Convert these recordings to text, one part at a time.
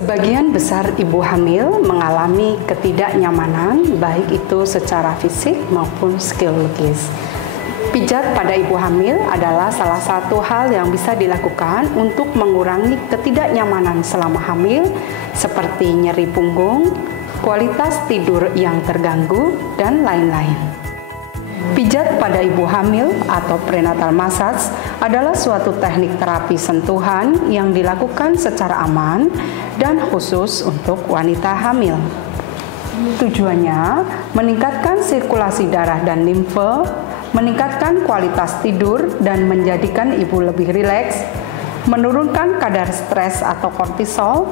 Sebagian besar ibu hamil mengalami ketidaknyamanan, baik itu secara fisik maupun psikologis. Pijat pada ibu hamil adalah salah satu hal yang bisa dilakukan untuk mengurangi ketidaknyamanan selama hamil, seperti nyeri punggung, kualitas tidur yang terganggu, dan lain-lain. Pijat pada ibu hamil atau prenatal massage adalah suatu teknik terapi sentuhan yang dilakukan secara aman dan khusus untuk wanita hamil. Tujuannya meningkatkan sirkulasi darah dan limfe, meningkatkan kualitas tidur dan menjadikan ibu lebih rileks, menurunkan kadar stres atau kortisol,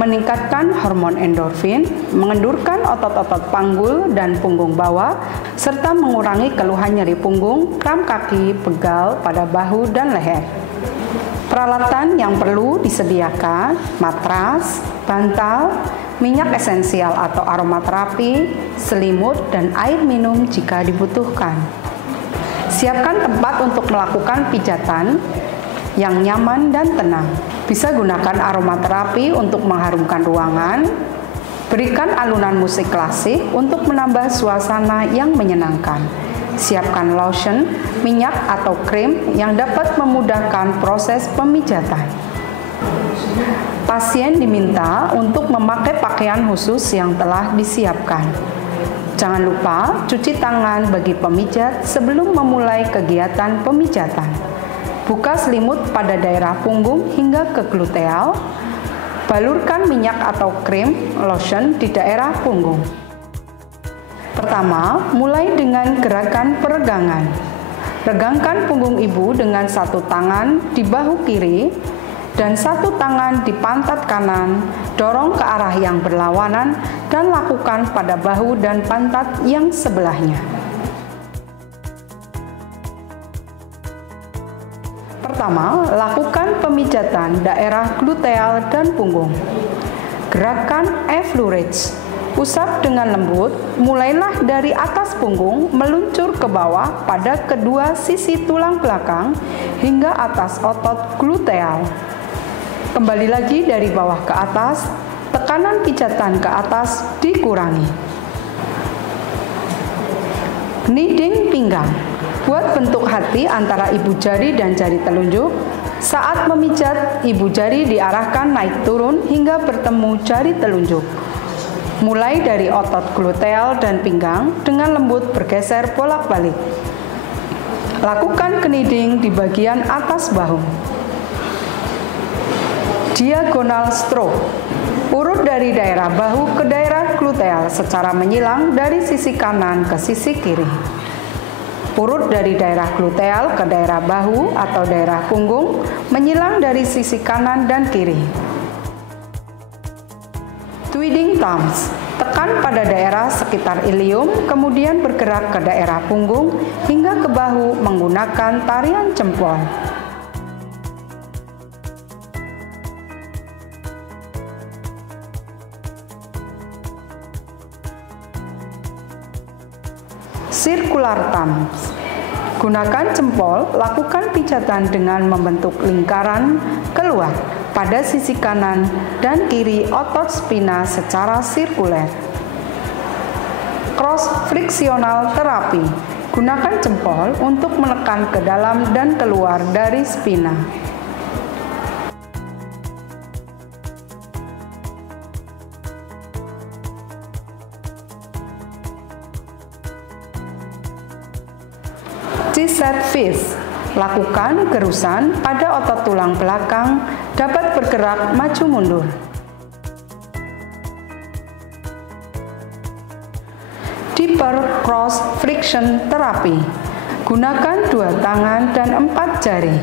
meningkatkan hormon endorfin, mengendurkan otot-otot panggul dan punggung bawah, serta mengurangi keluhan nyeri punggung, kram kaki, pegal pada bahu dan leher. Peralatan yang perlu disediakan: matras, bantal, minyak esensial atau aromaterapi, selimut, dan air minum jika dibutuhkan. Siapkan tempat untuk melakukan pijatan yang nyaman dan tenang. Bisa gunakan aromaterapi untuk mengharumkan ruangan. Berikan alunan musik klasik untuk menambah suasana yang menyenangkan. Siapkan lotion, minyak atau krim yang dapat memudahkan proses pemijatan. Pasien diminta untuk memakai pakaian khusus yang telah disiapkan. Jangan lupa cuci tangan bagi pemijat sebelum memulai kegiatan pemijatan. Buka selimut pada daerah punggung hingga ke gluteal. Balurkan minyak atau krim lotion di daerah punggung. Pertama, mulai dengan gerakan peregangan. Regangkan punggung ibu dengan satu tangan di bahu kiri dan satu tangan di pantat kanan. Dorong ke arah yang berlawanan dan lakukan pada bahu dan pantat yang sebelahnya. Pertama, lakukan pemijatan daerah gluteal dan punggung. Gerakan effleurage. Usap dengan lembut, mulailah dari atas punggung meluncur ke bawah pada kedua sisi tulang belakang hingga atas otot gluteal. Kembali lagi dari bawah ke atas, tekanan pijatan ke atas dikurangi. Kneading pinggang. Buat bentuk hati antara ibu jari dan jari telunjuk. Saat memijat, ibu jari diarahkan naik turun hingga bertemu jari telunjuk. Mulai dari otot gluteal dan pinggang dengan lembut bergeser bolak-balik. Lakukan kneading di bagian atas bahu. Diagonal stroke. Urut dari daerah bahu ke daerah gluteal secara menyilang dari sisi kanan ke sisi kiri. Urut dari daerah gluteal ke daerah bahu atau daerah punggung, menyilang dari sisi kanan dan kiri. Twiddling thumbs. Tekan pada daerah sekitar ilium, kemudian bergerak ke daerah punggung hingga ke bahu menggunakan tarian jempol. Circular thumbs. Gunakan jempol, lakukan pijatan dengan membentuk lingkaran keluar pada sisi kanan dan kiri otot spina secara sirkuler. Cross frictional therapy. Gunakan jempol untuk menekan ke dalam dan keluar dari spina. Set fist. Lakukan gerusan pada otot tulang belakang, dapat bergerak maju mundur. Deeper cross friction therapy. Gunakan 2 tangan dan 4 jari.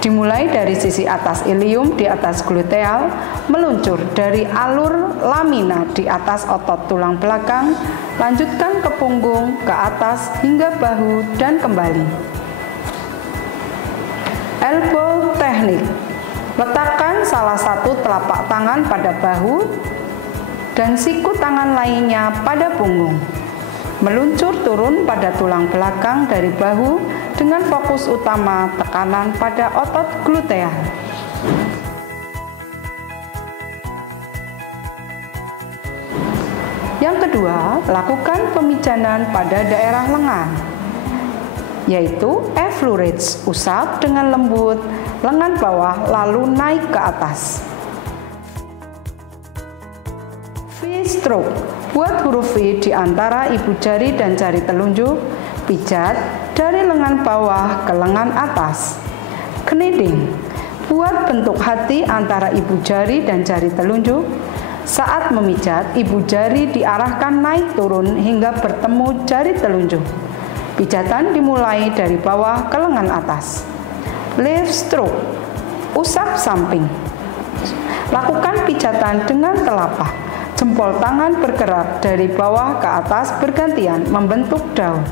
Dimulai dari sisi atas ilium di atas gluteal, meluncur dari alur lamina di atas otot tulang belakang, lanjutkan ke punggung, ke atas hingga bahu dan kembali. Elbow technique. Letakkan salah satu telapak tangan pada bahu dan siku tangan lainnya pada punggung. Meluncur turun pada tulang belakang dari bahu dengan fokus utama tekanan pada otot gluteal. Yang kedua, lakukan pemijanan pada daerah lengan, yaitu effleurage, usap dengan lembut lengan bawah lalu naik ke atas. V-stroke, buat huruf V di antara ibu jari dan jari telunjuk, pijat dari lengan bawah ke lengan atas. Kneading, buat bentuk hati antara ibu jari dan jari telunjuk. Saat memijat, ibu jari diarahkan naik turun hingga bertemu jari telunjuk. Pijatan dimulai dari bawah ke lengan atas. Left stroke, usap samping. Lakukan pijatan dengan telapak. Jempol tangan bergerak dari bawah ke atas bergantian membentuk daun.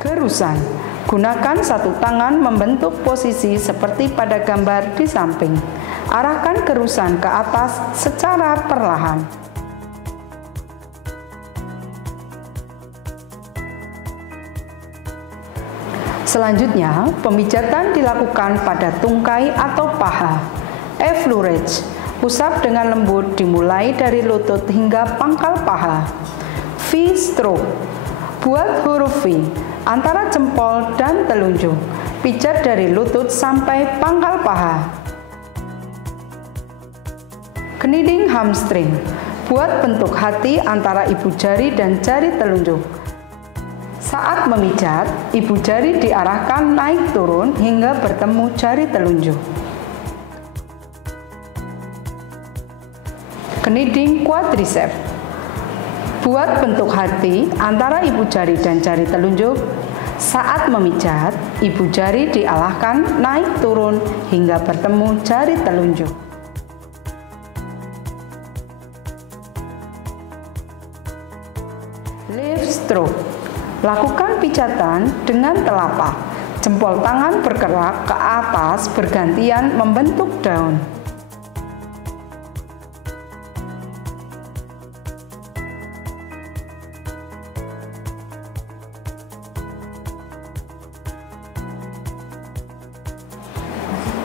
Gerusan, gunakan satu tangan membentuk posisi seperti pada gambar di samping. Arahkan gerusan ke atas secara perlahan. Selanjutnya, pemijatan dilakukan pada tungkai atau paha. Effleurage, usap dengan lembut dimulai dari lutut hingga pangkal paha. V-stroke, buat huruf V antara jempol dan telunjuk. Pijat dari lutut sampai pangkal paha. Kneading hamstring, buat bentuk hati antara ibu jari dan jari telunjuk. Saat memijat, ibu jari diarahkan naik turun hingga bertemu jari telunjuk. Kneading quadriceps, buat bentuk hati antara ibu jari dan jari telunjuk. Saat memijat, ibu jari diarahkan naik turun hingga bertemu jari telunjuk. Left stroke, lakukan pijatan dengan telapak. Jempol tangan bergerak ke atas bergantian membentuk daun.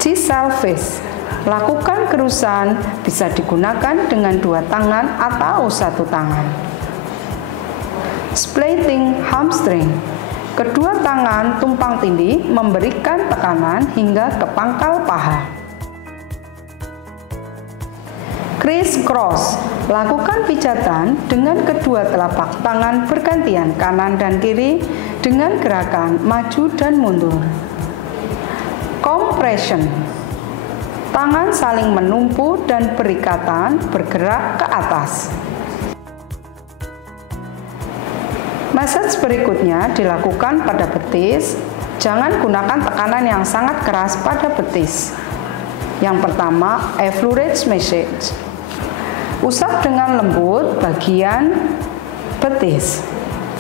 G-salvage, lakukan gerusan bisa digunakan dengan dua tangan atau satu tangan. Splitting hamstring, kedua tangan tumpang tindih memberikan tekanan hingga ke pangkal paha. Criss-cross, lakukan pijatan dengan kedua telapak tangan bergantian kanan dan kiri dengan gerakan maju dan mundur. Compression, tangan saling menumpu dan berikatan bergerak ke atas. Massage berikutnya dilakukan pada betis. Jangan gunakan tekanan yang sangat keras pada betis. Yang pertama, effleurage massage. Usap dengan lembut bagian betis.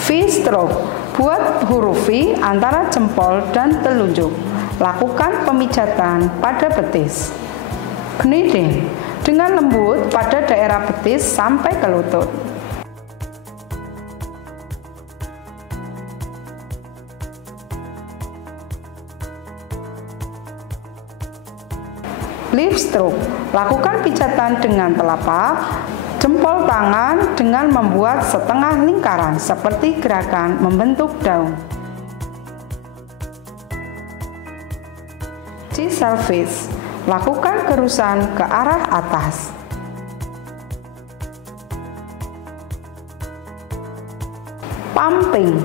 V-stroke, buat huruf V antara jempol dan telunjuk. Lakukan pemijatan pada betis. Kneading, dengan lembut pada daerah betis sampai ke lutut. Left stroke, lakukan pijatan dengan telapak jempol tangan dengan membuat setengah lingkaran seperti gerakan membentuk daun. G-salvage, lakukan gerusan ke arah atas. Pumping,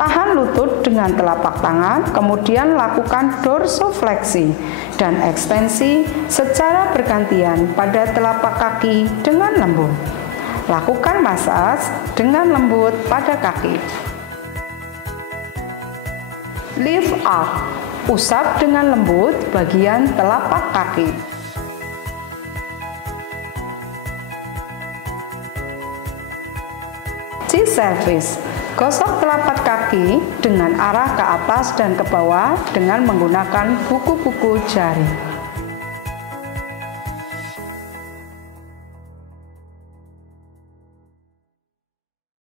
tahan lutut dengan telapak tangan, kemudian lakukan dorsofleksi dan ekstensi secara bergantian pada telapak kaki dengan lembut. Lakukan massage dengan lembut pada kaki. Lift up, usap dengan lembut bagian telapak kaki. G-salvage, gosok telapak kaki dengan arah ke atas dan ke bawah dengan menggunakan buku-buku jari.